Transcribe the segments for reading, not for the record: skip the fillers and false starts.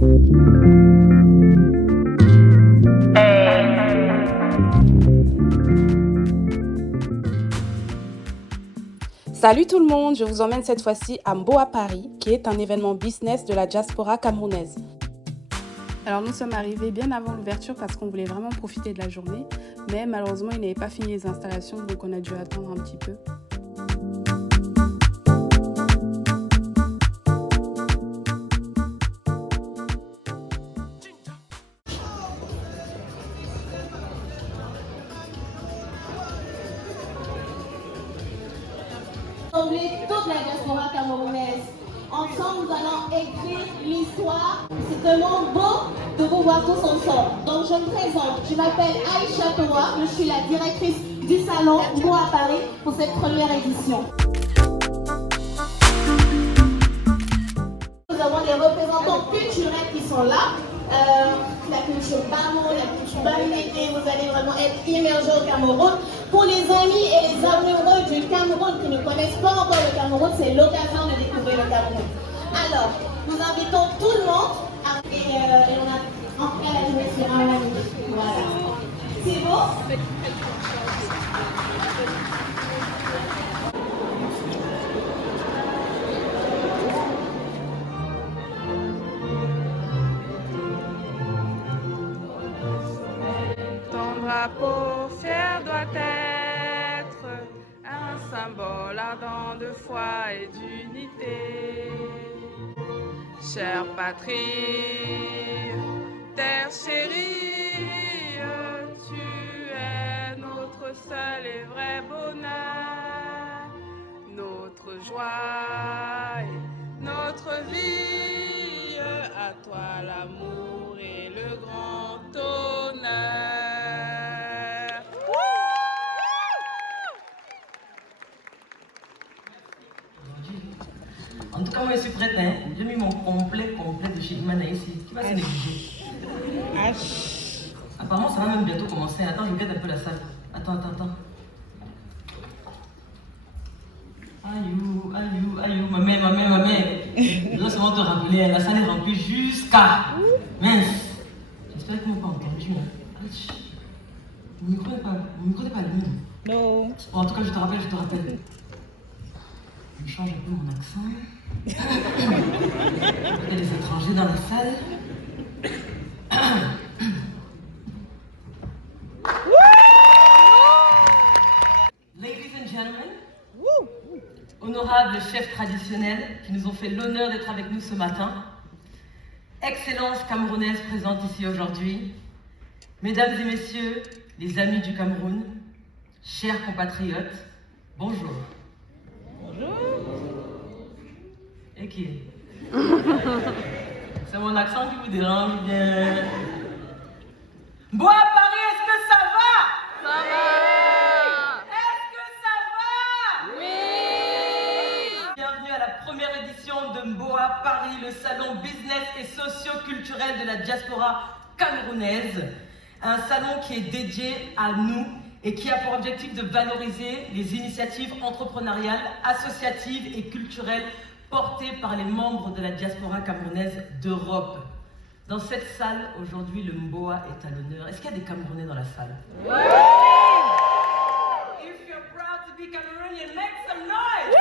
Salut tout le monde, je vous emmène cette fois-ci à Mboa Paris, qui est un événement business de la diaspora camerounaise. Alors nous sommes arrivés bien avant l'ouverture parce qu'on voulait vraiment profiter de la journée, mais malheureusement ils n'avaient pas fini les installations, donc on a dû attendre un petit peu. Toute la diaspora camerounaise. Ensemble, nous allons écrire l'histoire. C'est tellement beau de vous voir tous ensemble. Donc, je me présente. Je m'appelle Aïcha Towa. Je suis la directrice du salon Mboa à Paris pour cette première édition. Nous avons des représentants culturels qui sont là. La culture Bamo, la culture Bamité, vous allez vraiment être immergés au Cameroun. Pour les amis et les amoureux du Cameroun qui ne connaissent pas encore le Cameroun, c'est l'occasion de découvrir le Cameroun. Alors, nous invitons tout le monde et on a entré la journée sur un magnifique. Voilà. C'est beau? Ton drapeau fier doit être un symbole ardent de foi et d'unité. Chère patrie, terre chérie, tu es notre seul et vrai bonheur, notre joie et notre vie. À toi l'amour et le grand honneur. En tout cas, moi je suis prête. Hein. J'ai mis mon complet de chez Imana ici. Qui va se négliger? Apparemment, ça va même bientôt commencer. Attends, je regarde un peu la salle. Attends. Aïe, ma mère. Je dois seulement te rappeler, la salle est remplie jusqu'à. Mince. J'espère qu'ils m'ont pas entendu. Hein. Mon micro n'est pas allumé. Non. Bon, en tout cas, je te rappelle. Je change un peu mon accent. Il y a des étrangers dans la salle. Ladies and gentlemen, honorables chefs traditionnels qui nous ont fait l'honneur d'être avec nous ce matin, Excellence camerounaise présente ici aujourd'hui, Mesdames et Messieurs, les amis du Cameroun, chers compatriotes, bonjour. Bonjour. Et qui est? C'est mon accent qui vous dérange bien. Mboa à Paris, est-ce que ça va? Ça va? Est-ce que ça va? Oui! Bienvenue à la première édition de Mboa à Paris, le salon business et socio-culturel de la diaspora camerounaise. Un salon qui est dédié à nous et qui a pour objectif de valoriser les initiatives entrepreneuriales, associatives et culturelles portées par les membres de la diaspora camerounaise d'Europe. Dans cette salle, aujourd'hui, le Mboa est à l'honneur. Est-ce qu'il y a des Camerounais dans la salle? Oui! If you're proud to be Cameroonian, make some noise!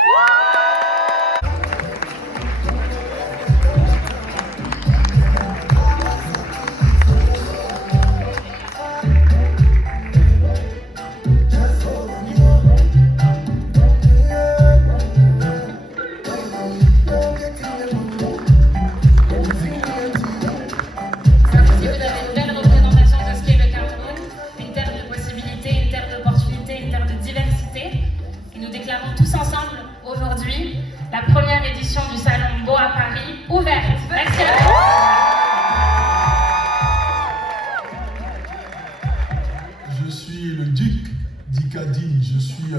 La première édition du salon Mboa à Paris ouverte. Merci. Je suis le duc d'Ikadine. Je suis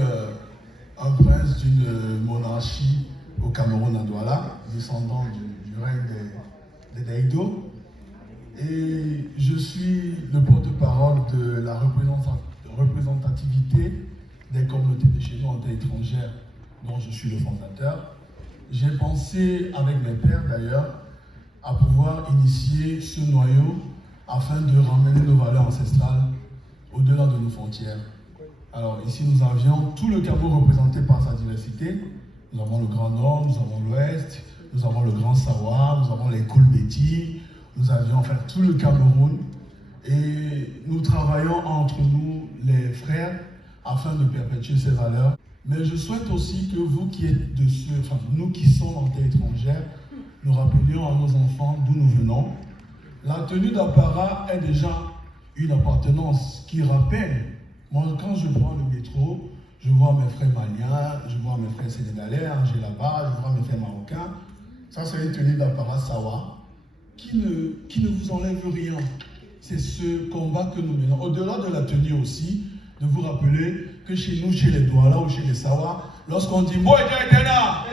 un prince d'une monarchie au Cameroun à Douala, descendant du règne des Daïdo. Et je suis le porte-parole de la représentativité des communautés de chez nous en terre étrangère, dont je suis le fondateur. J'ai pensé, avec mes pairs d'ailleurs, à pouvoir initier ce noyau afin de ramener nos valeurs ancestrales au-delà de nos frontières. Alors ici, nous avions tout le Cameroun représenté par sa diversité. Nous avons le Grand Nord, nous avons l'Ouest, nous avons le Grand Sawa, nous avons les Kolbeti, nous avions enfin tout le Cameroun. Et nous travaillons entre nous, les frères, afin de perpétuer ces valeurs. Mais je souhaite aussi que vous qui êtes de ceux, enfin nous qui sommes en terre étrangère, nous rappelions à nos enfants d'où nous venons. La tenue d'apparat est déjà une appartenance qui rappelle. Moi, quand je prends le métro, je vois mes frères maliens, je vois mes frères sénégalais, j'ai là-bas, je vois mes frères marocains. Ça, c'est une tenue d'apparat Sawa qui ne vous enlève rien. C'est ce combat que nous menons. Au-delà de la tenue aussi, de vous rappeler que chez nous, chez les Douala ou chez les Sawa, lorsqu'on dit « Moi, Etena !»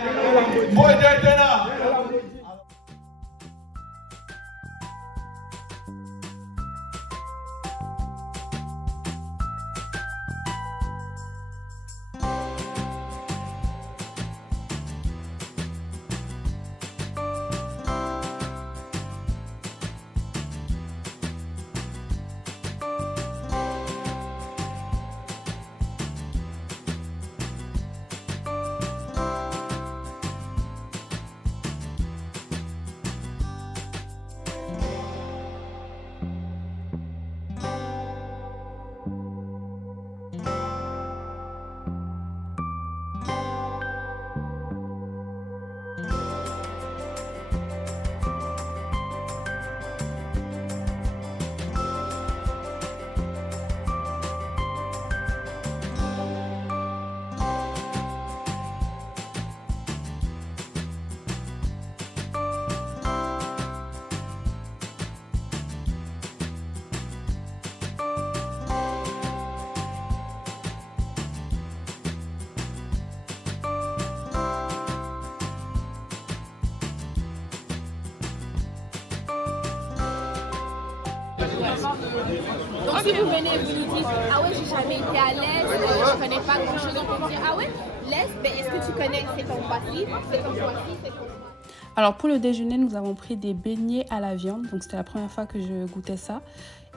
Donc si vous venez et vous nous dites « Ah ouais, j'ai jamais été à l'Est, je connais pas grand chose », on peut dire « Ah ouais, l'Est, ben, est-ce que tu connais, c'est ton voici, c'est ton voici, c'est ton voici ». Alors pour le déjeuner, nous avons pris des beignets à la viande, donc c'était la première fois que je goûtais ça.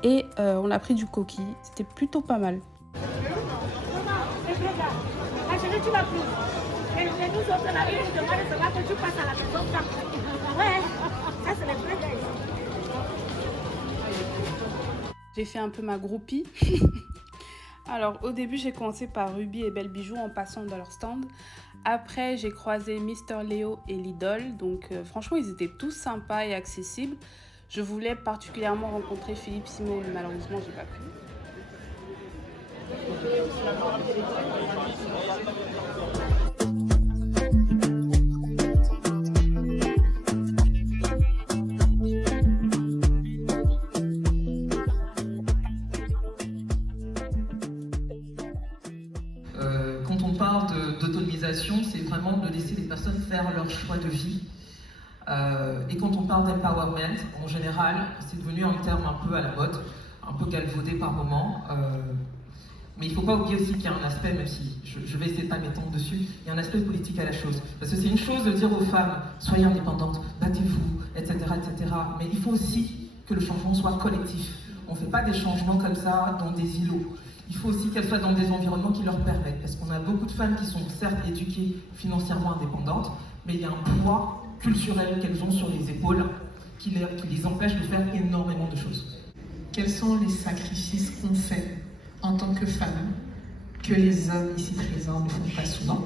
Et on a pris du coquille, c'était plutôt pas mal. J'ai fait un peu ma groupie. Alors au début j'ai commencé par Ruby et Belle Bijoux en passant dans leur stand. Après j'ai croisé Mister Léo et Lidl. Donc franchement ils étaient tous sympas et accessibles. Je voulais particulièrement rencontrer Philippe Simon mais malheureusement j'ai pas pu. Quand on parle d'autonomisation, c'est vraiment de laisser les personnes faire leur choix de vie. Et quand on parle d'empowerment, en général, c'est devenu un terme un peu à la mode, un peu galvaudé par moment. Mais il ne faut pas oublier aussi qu'il y a un aspect, même si je vais essayer de ne pas m'étendre dessus, il y a un aspect politique à la chose. Parce que c'est une chose de dire aux femmes, soyez indépendantes, battez-vous, etc., etc. Mais il faut aussi que le changement soit collectif. On ne fait pas des changements comme ça dans des îlots. Il faut aussi qu'elles soient dans des environnements qui leur permettent. Parce qu'on a beaucoup de femmes qui sont certes éduquées, financièrement indépendantes, mais il y a un poids culturel qu'elles ont sur les épaules qui les empêche de faire énormément de choses. Quels sont les sacrifices qu'on fait en tant que femme que les hommes ici présents ne font pas souvent?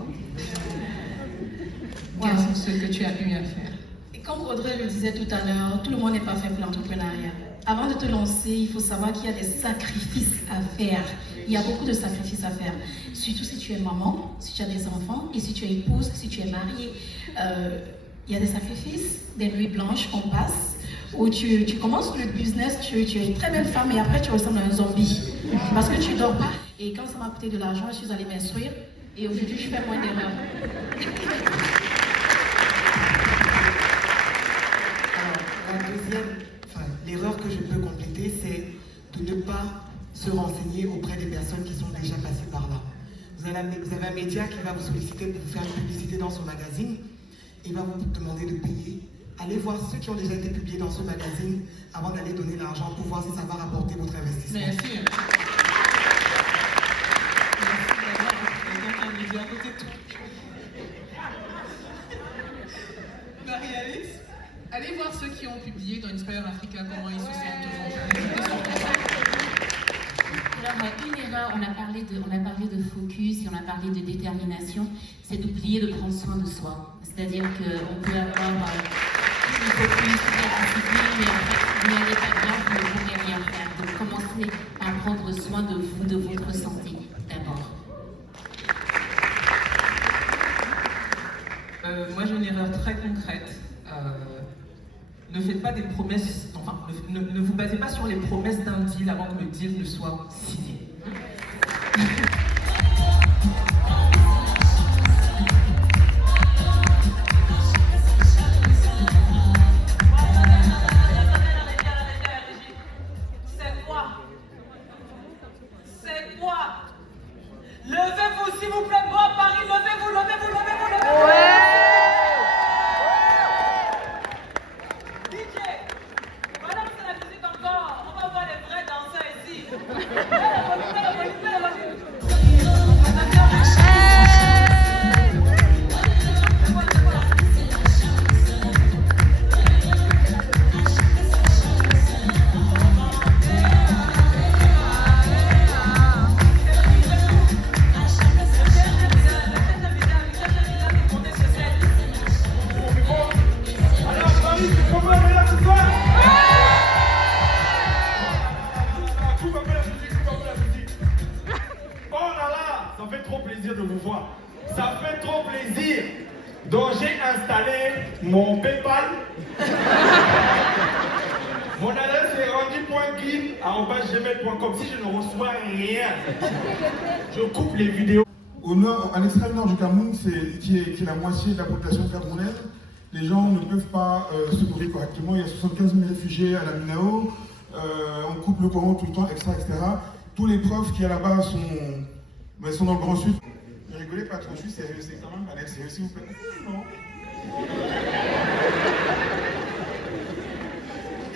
Quels sont ceux que tu as eu à faire? Et comme Audrey le disait tout à l'heure, tout le monde n'est pas fait pour l'entrepreneuriat. Avant de te lancer, il faut savoir qu'il y a des sacrifices à faire. Il y a beaucoup de sacrifices à faire. Surtout si tu es maman, si tu as des enfants, et si tu es épouse, si tu es mariée. Il y a des sacrifices, des nuits blanches qu'on passe, où tu commences le business, tu es une très belle femme, et après tu ressembles à un zombie. Parce que tu ne dors pas. Et quand ça m'a coûté de l'argent, je suis allée m'instruire, et aujourd'hui je fais moins d'erreurs. L'erreur que je peux compléter, c'est de ne pas se renseigner auprès des personnes qui sont déjà passées par là. Vous avez un média qui va vous solliciter pour vous faire une publicité dans son magazine. Il va vous demander de payer allez voir ceux qui ont déjà été publiés dans ce magazine avant d'aller donner l'argent pour voir si ça va rapporter votre investissement. Merci. Marie-Alice, allez voir ceux qui ont publié dans Inspire Africa comment ils se sentent aujourd'hui. Alors, une erreur, on a parlé de focus et on a parlé de détermination, c'est d'oublier de prendre soin de soi. C'est-à-dire qu'on peut avoir une focus, mais en fait, vous n'allez pas bien, vous ne pouvez rien faire. Donc, commencez à prendre soin de vous, de votre santé d'abord. Moi, j'ai une erreur très concrète. Ne faites pas des promesses, enfin, ne vous basez pas sur les promesses d'un deal avant que le deal ne soit signé. C'est quoi? Levez-vous, s'il vous plaît, Bois Paris, levez-vous, levez-vous, levez-vous, levez-vous. Ça fait trop plaisir de vous voir. Ça fait trop plaisir. Donc j'ai installé mon PayPal. Mon adresse est randy.guim@gmail.com. Si je ne reçois rien, je coupe les vidéos. Au nord, à l'extrême nord du Cameroun, qui est la moitié de la population camerounaise, les gens ne peuvent pas se nourrir correctement. Il y a 75 000 réfugiés à la Minao. On coupe le courant tout le temps, etc. Tous les profs qui, là-bas, sont dans le Grand Sud. Ne rigolez pas trop, je suis sérieux, c'est quand même Alex, sérieux, s'il vous plaît. Non.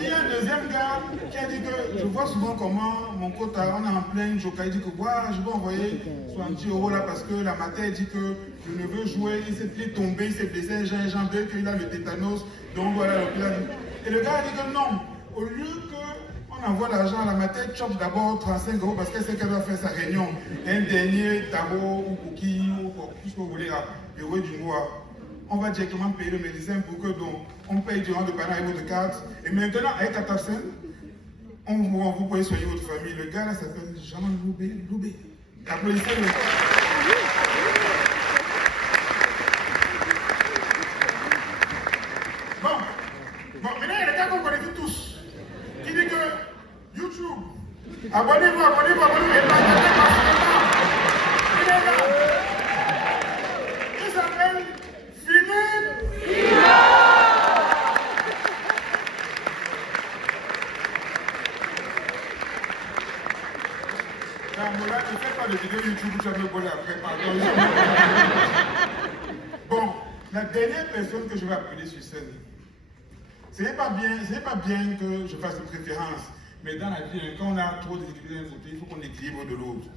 Il y a un deuxième gars qui a dit que je vois souvent comment mon quota, on est en pleine joker, il dit que je vais envoyer 70 € là parce que la matin dit que le neveu jouait, il s'est tombé, il s'est blessé, un jambe, qu'il a le tétanos, donc voilà l'hôpital. Et le gars a dit que non, au lieu qu'on envoie l'argent à la matin, chope d'abord 35 € parce qu'elle sait qu'elle doit faire sa réunion. Un dernier tarot ou cookie ou tout ce que vous voulez là, heureux du mois. On va directement payer le médecin pour que donc on paye durant de banane avec votre carte. Et maintenant, avec Atapsen, vous pouvez soigner votre famille. Le gars là s'appelle Jean Loubé. Applaudissez-le. Bon, maintenant il y a des gars qu'on connaît tous. Qui dit que YouTube, abonnez-vous, et partagez facilement. Il est là. Il s'appelle Philippe. Mola, ne fais pas de vidéo YouTube où tu vas me voler après, pardon. Bon, la dernière personne que je vais appeler sur scène, ce n'est pas bien que je fasse une préférence, mais dans la vie, quand on a trop d'équilibre d'un côté, il faut qu'on équilibre de l'autre.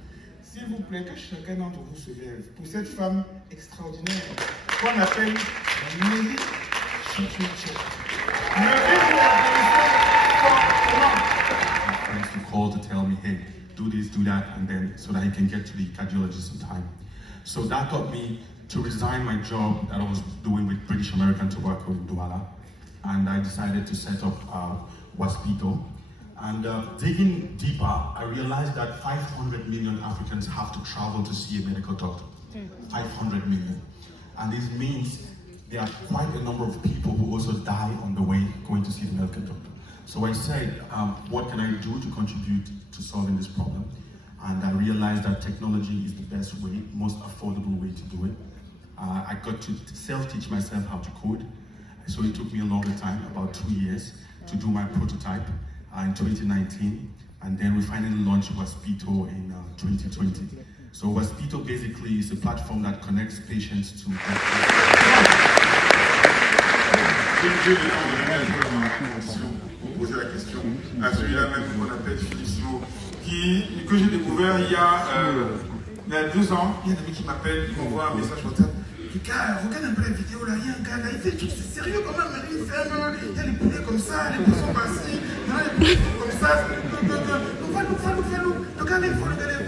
S'il vous plaît, que chacun d'entre vous se lève pour cette femme extraordinaire qu'on appelle Nelly Chichichi. Levez-vous, friends to call to tell me, hey, do this, do that, and then so that he can get to the cardiologist in time. So that taught me to resign my job that I was doing with British American Tobacco in Douala, and I decided to set up Waspito. And digging deeper, I realized that 500 million Africans have to travel to see a medical doctor. 500 million. And this means there are quite a number of people who also die on the way going to see the medical doctor. So I said, what can I do to contribute to solving this problem? And I realized that technology is the best way, most affordable way to do it. I got to self-teach myself how to code. So it took me a longer time, about 2 years, to do my prototype in 2019. And then we finally launched Waspito in 2020. So Waspito basically is a platform that connects patients to Dieu les gens de la condition pour poser la question à celui-là même qu'on appelle Philippe Simo, que j'ai découvert il y a 2 ans. Il y a un ami qui m'appelle, il m'envoie un message WhatsApp. Gars, regarde un peu la vidéo là, il y a un gars là, il fait des trucs, c'est sérieux quand même, il ferme, il y a les poulets comme ça, les poissons passés, il y a les poulets comme ça, fais-le, regardez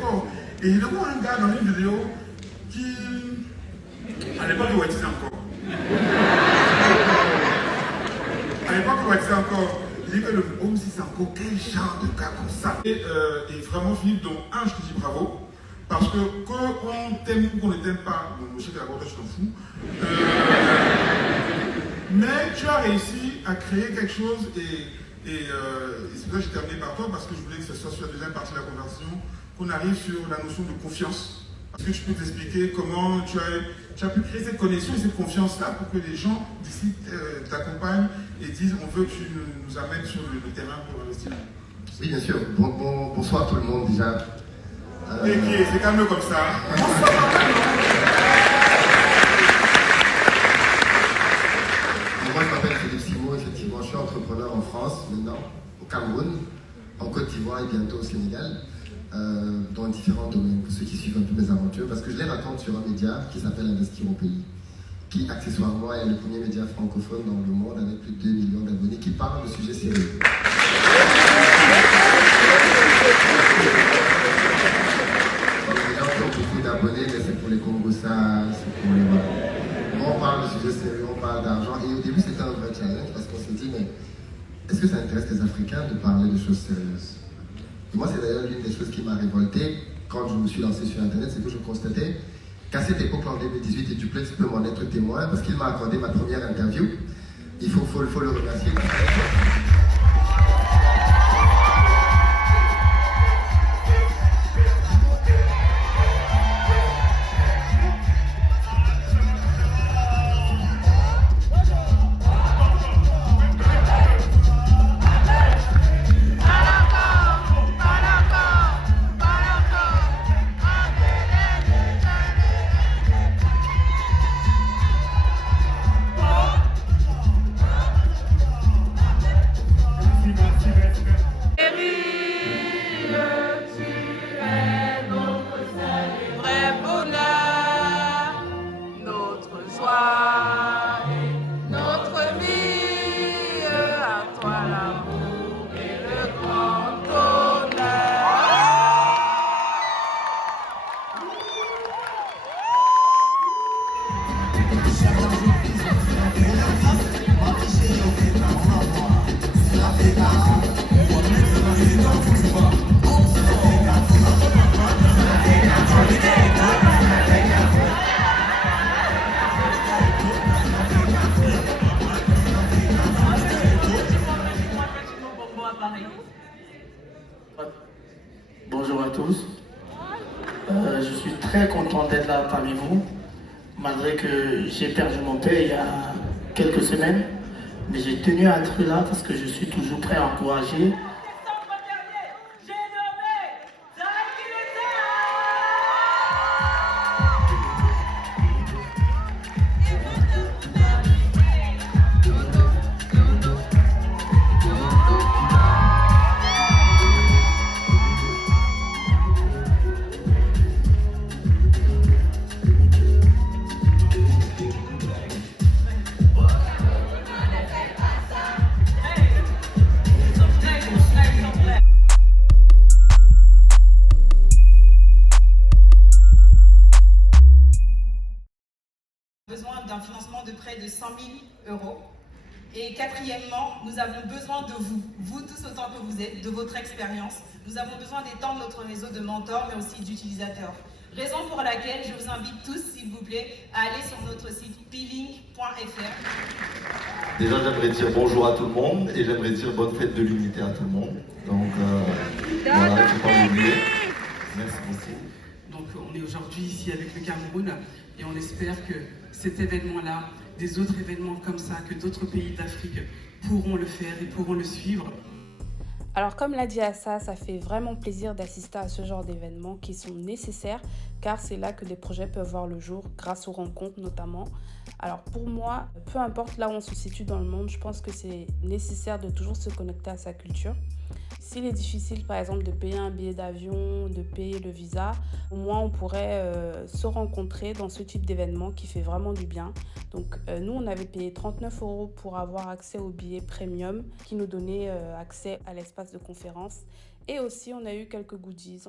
fort. Et je vois un gars dans une vidéo qui, à l'époque il wattisait encore. Il dit que le home c'est encore quel genre de gars comme ça. Et vraiment Philippe, donc je te dis bravo. Parce que qu'on t'aime ou qu'on ne t'aime pas, bon, je sais que la je t'en fous, mais tu as réussi à créer quelque chose et c'est pour ça que j'ai terminé par toi, parce que je voulais que ce soit sur la deuxième partie de la conversation, qu'on arrive sur la notion de confiance. Est-ce que tu peux t'expliquer comment tu as pu créer cette connexion et cette confiance-là pour que les gens d'ici t'accompagnent et disent on veut que tu nous amènes sur le terrain pour investir? Oui, bien sûr. Bonsoir tout le monde déjà. C'est calme comme ça. Moi, je m'appelle Philippe Simo, effectivement, je suis entrepreneur en France, maintenant, au Cameroun, en Côte d'Ivoire et bientôt au Sénégal, dans différents domaines, pour ceux qui suivent un peu mes aventures, parce que je les raconte sur un média qui s'appelle Investir au pays, qui accessoirement est le premier média francophone dans le monde avec plus de 2 millions d'abonnés, qui parle de sujets sérieux. Beaucoup d'abonnés, mais c'est pour les Congossas, c'est pour les... On parle de sujets sérieux, on parle d'argent, et au début c'était un vrai challenge parce qu'on s'est dit, mais est-ce que ça intéresse les Africains de parler de choses sérieuses? Et moi c'est d'ailleurs l'une des choses qui m'a révolté quand je me suis lancé sur Internet, c'est que je constatais qu'à cette époque en 2018, et Duplex peut m'en être témoin, parce qu'il m'a accordé ma première interview, il faut le remercier. Bonjour à tous. Je suis très content d'être là parmi vous, malgré que j'ai perdu mon père il y a quelques semaines. Mais j'ai tenu à être là parce que je suis toujours prêt à encourager. Besoin d'un financement de près de 100 000 €. Et quatrièmement, nous avons besoin de vous tous autant que vous êtes, de votre expérience. Nous avons besoin d'étendre notre réseau de mentors, mais aussi d'utilisateurs. Raison pour laquelle je vous invite tous, s'il vous plaît, à aller sur notre site peeling.fr. Déjà, j'aimerais dire bonjour à tout le monde et j'aimerais dire bonne fête de l'unité à tout le monde. Donc, voilà, il ne faut pas m'oublier. Merci beaucoup. Donc, on est aujourd'hui ici avec le Cameroun et on espère que cet événement-là, des autres événements comme ça, que d'autres pays d'Afrique pourront le faire et pourront le suivre. Alors comme l'a dit Assa, ça fait vraiment plaisir d'assister à ce genre d'événements qui sont nécessaires car c'est là que des projets peuvent voir le jour grâce aux rencontres notamment. Alors pour moi, peu importe là où on se situe dans le monde, je pense que c'est nécessaire de toujours se connecter à sa culture. S'il est difficile par exemple de payer un billet d'avion, de payer le visa, au moins on pourrait se rencontrer dans ce type d'événement qui fait vraiment du bien. Donc nous on avait payé 39 € pour avoir accès au billet premium qui nous donnait accès à l'espace de conférence et aussi on a eu quelques goodies.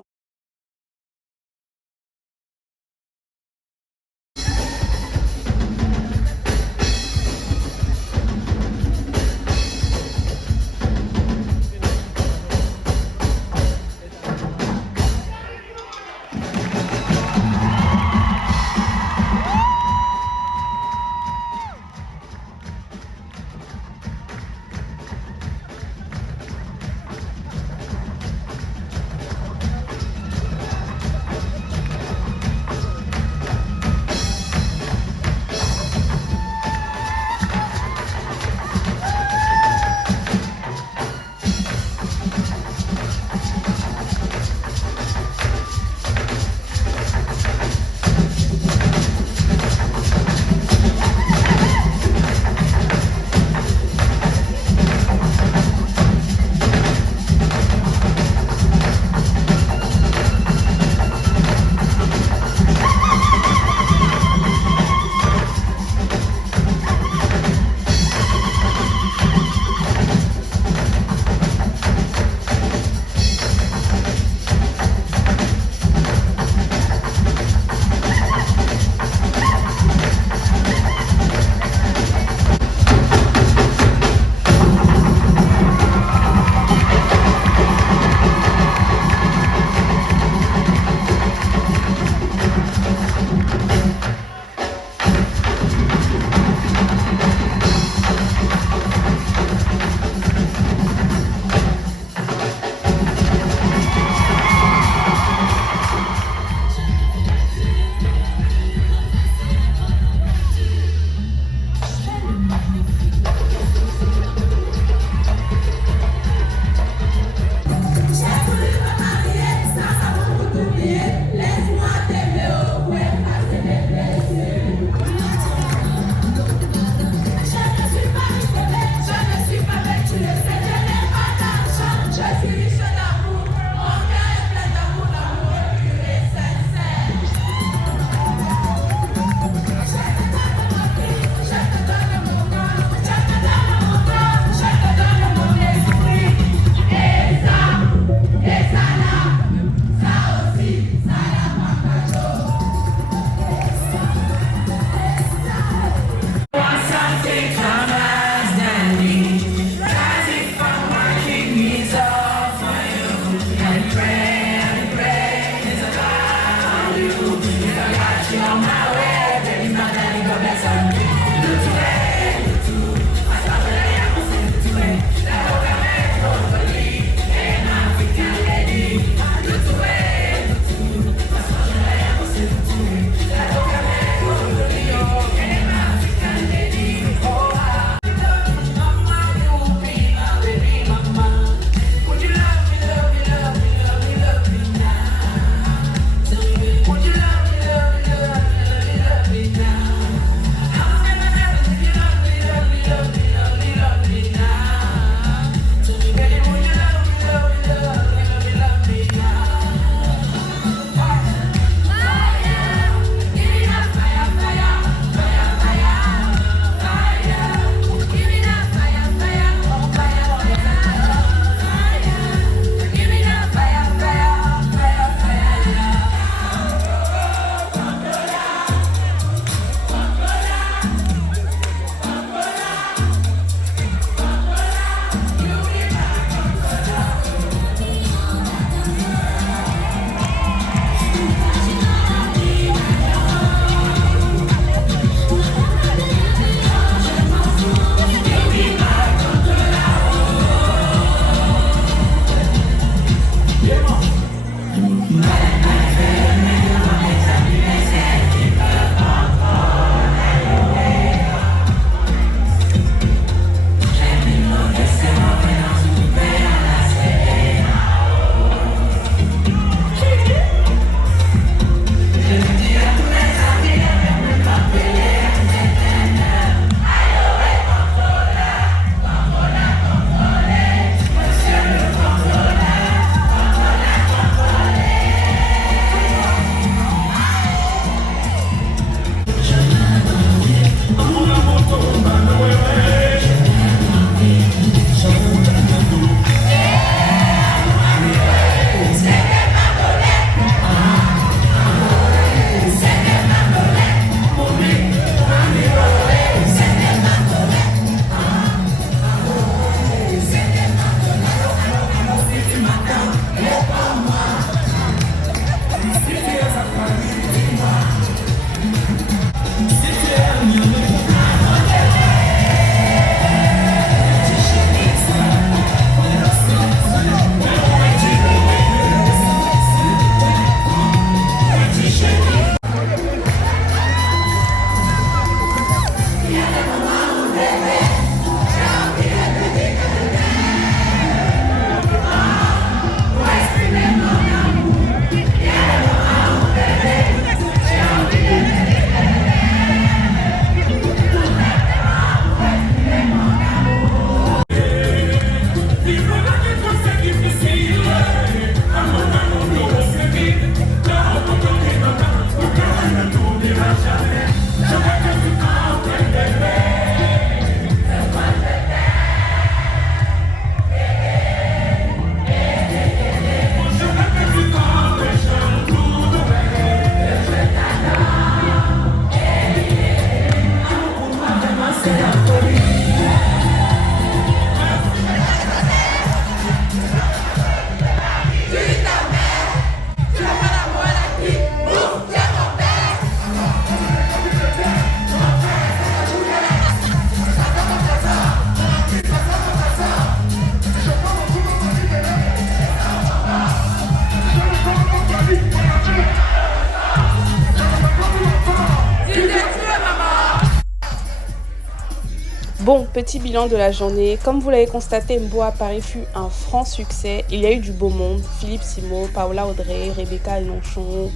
Bon, petit bilan de la journée. Comme vous l'avez constaté, Mboa Paris fut un franc succès. Il y a eu du beau monde. Philippe Simo, Paola Audrey, Rebecca Elonchon.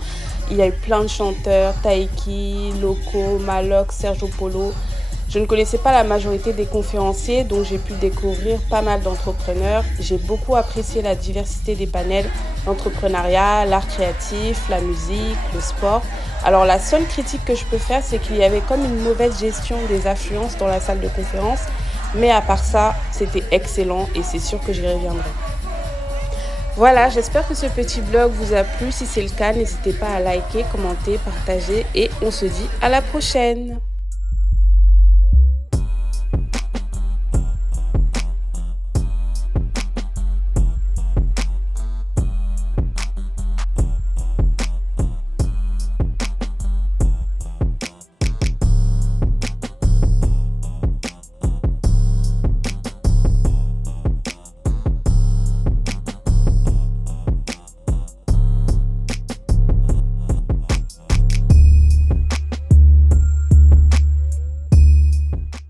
Il y a eu plein de chanteurs. Taiki, Loco, Maloc, Sergio Polo. Je ne connaissais pas la majorité des conférenciers, donc j'ai pu découvrir pas mal d'entrepreneurs. J'ai beaucoup apprécié la diversité des panels, l'entrepreneuriat, l'art créatif, la musique, le sport. Alors la seule critique que je peux faire, c'est qu'il y avait comme une mauvaise gestion des affluences dans la salle de conférence. Mais à part ça, c'était excellent et c'est sûr que j'y reviendrai. Voilà, j'espère que ce petit vlog vous a plu. Si c'est le cas, n'hésitez pas à liker, commenter, partager et on se dit à la prochaine.